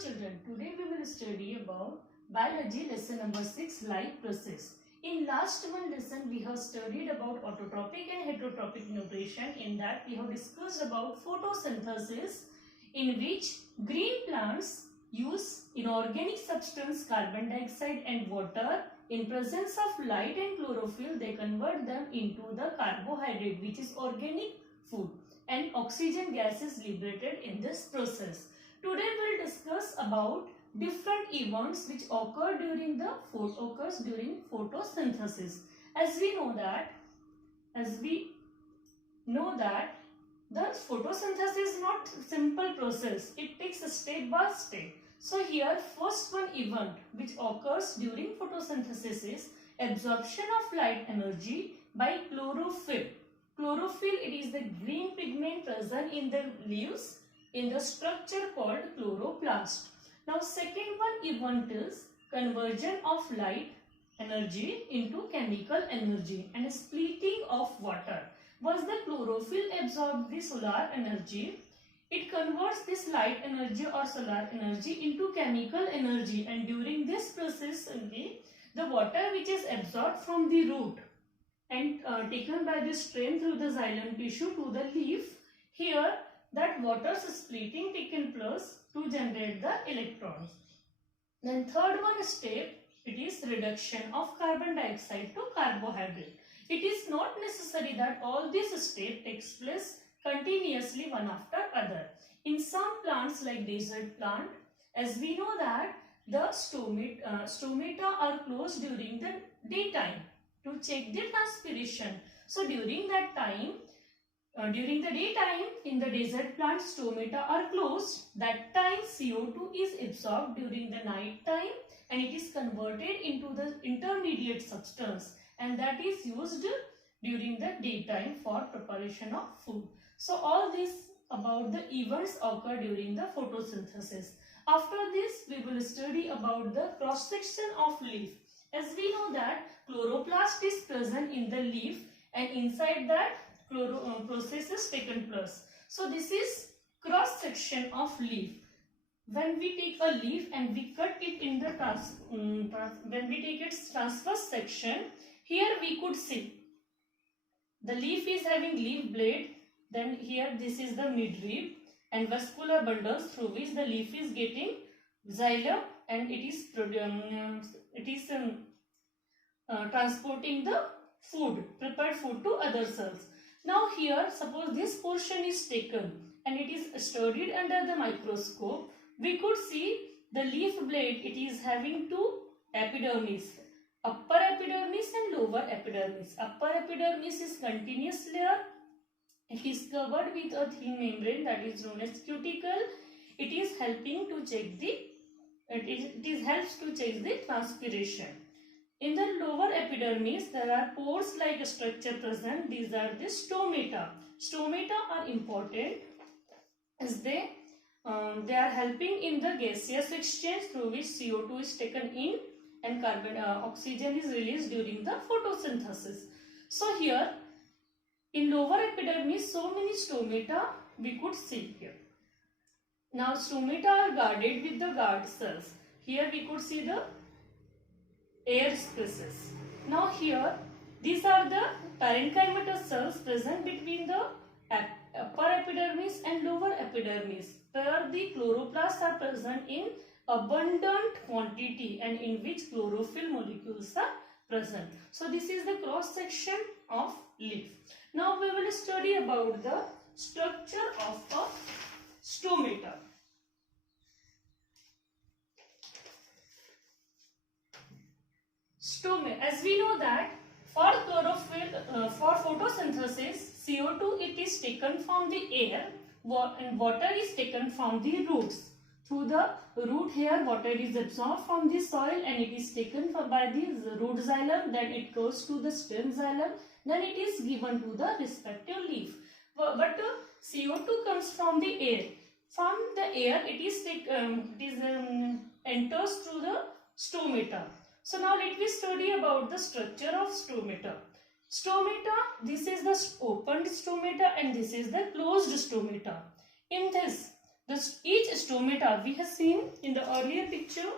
children, today we will study about biology lesson number 6, life process. In last one lesson we have studied about autotrophic and heterotrophic nutrition. In that we have discussed about photosynthesis, in which green plants use inorganic substance carbon dioxide and water. In presence of light and chlorophyll, they convert them into the carbohydrate, which is organic food, and oxygen gas is liberated in this process. Today we will discuss about different events which occur during photosynthesis. As we know that the photosynthesis is not simple process. It takes a step by step. So here first one event which occurs during photosynthesis is absorption of light energy by chlorophyll. Chlorophyll, it is the green pigment present in the leaves in the structure called chloroplast. Now second one event is conversion of light energy into chemical energy and splitting of water. Once the chlorophyll absorbs the solar energy, it converts this light energy or solar energy into chemical energy, and during this process only the water which is absorbed from the root and taken by the stem through the xylem tissue to the leaf, here that water splitting taken place to generate the electrons. Then third one step, it is reduction of carbon dioxide to carbohydrate. It is not necessary that all this step takes place continuously one after other. In some plants like desert plant, as we know that the stomata are closed during the daytime to check the transpiration. So during that time, during the daytime in the desert plant stomata are closed. That time CO2 is absorbed during the night time and it is converted into the intermediate substance, and that is used during the daytime for preparation of food. So all this about the events occur during the photosynthesis. After this we will study about the cross section of leaf. As we know that chloroplast is present in the leaf and inside that process is taken place. So this is cross section of leaf. When we take a leaf and we cut it in the when we take its transverse section, here we could see the leaf is having leaf blade. Then here this is the midrib and vascular bundles through which the leaf is getting xylem, and it is transporting the food, prepared food, to other cells. Now here suppose this portion is taken and it is studied under the microscope. We could see the leaf blade, it is having two epidermis, upper epidermis and lower epidermis. Upper epidermis is continuous layer. It is covered with a thin membrane that is known as cuticle. It is helping to check the helps to check the transpiration. In the lower epidermis, there are pores-like structure present. These are the stomata. Stomata are important as they are helping in the gaseous exchange through which CO2 is taken in and oxygen is released during the photosynthesis. So here in lower epidermis, so many stomata we could see here. Now stomata are guarded with the guard cells. Here we could see the air spaces. Now here these are the parenchymatous cells present between the upper epidermis and lower epidermis, where the chloroplasts are present in abundant quantity and in which chlorophyll molecules are present. So this is the cross section of leaf. Now we will study about the structure of a stomata. As we know that for chlorophyll, for photosynthesis, CO2 it is taken from the air and water is taken from the roots. Through the root hair, water is absorbed from the soil and it is taken by the root xylem. Then it goes to the stem xylem. Then it is given to the respective leaf. But CO2 comes from the air. From the air, it enters through the stomata. So now let me study about the structure of stomata. Stomata, this is the opened stomata and this is the closed stomata. In this, Each stomata we have seen in the earlier picture.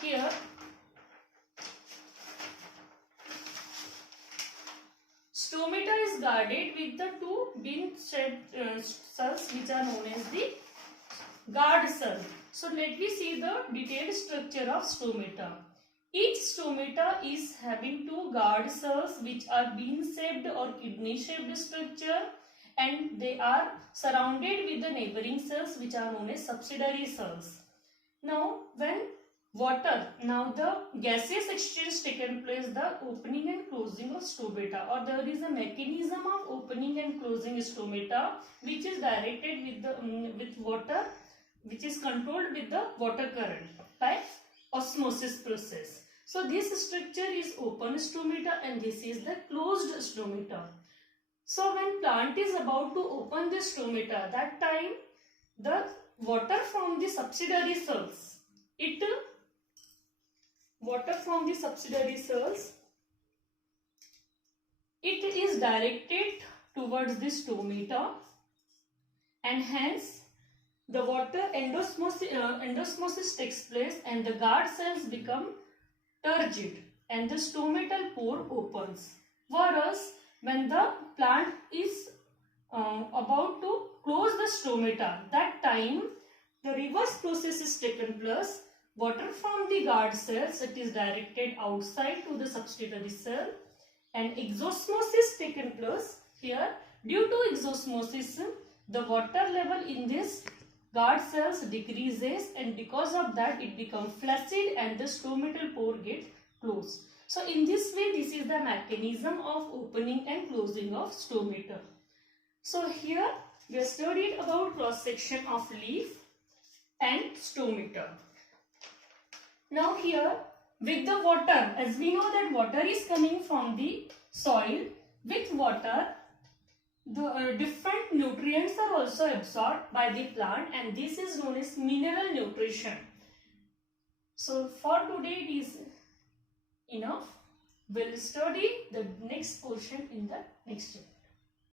Here stomata is guarded with the two bean-shaped cells which are known as the guard cell. So let me see the detailed structure of stomata. Each stomata is having two guard cells which are bean-shaped or kidney-shaped structure, and they are surrounded with the neighboring cells which are known as subsidiary cells. Now the gaseous exchange taken place, the opening and closing of stomata, or there is a mechanism of opening and closing stomata which is directed with water, which is controlled with the water current by osmosis process. So this structure is open stomata and this is the closed stomata. So when plant is about to open the stomata, that time the water from the subsidiary cells, it is directed towards the stomata, and hence the water endosmosis takes place and the guard cells become turgid and the stomatal pore opens. Whereas when the plant is about to close the stomata, that time the reverse process is taken place. Water from the guard cells, it is directed outside to the subsidiary cell, and exosmosis taken place. Here, due to exosmosis, the water level in this guard cells decreases, and because of that it becomes flaccid and the stomatal pore gets closed. So in this way, this is the mechanism of opening and closing of stomata. So here we have studied about cross section of leaf and stomata. Now here with the water, as we know that water is coming from the soil, with water the different nutrients are also absorbed by the plant, and this is known as mineral nutrition. So for today it is enough. We'll study the next portion in the next chapter.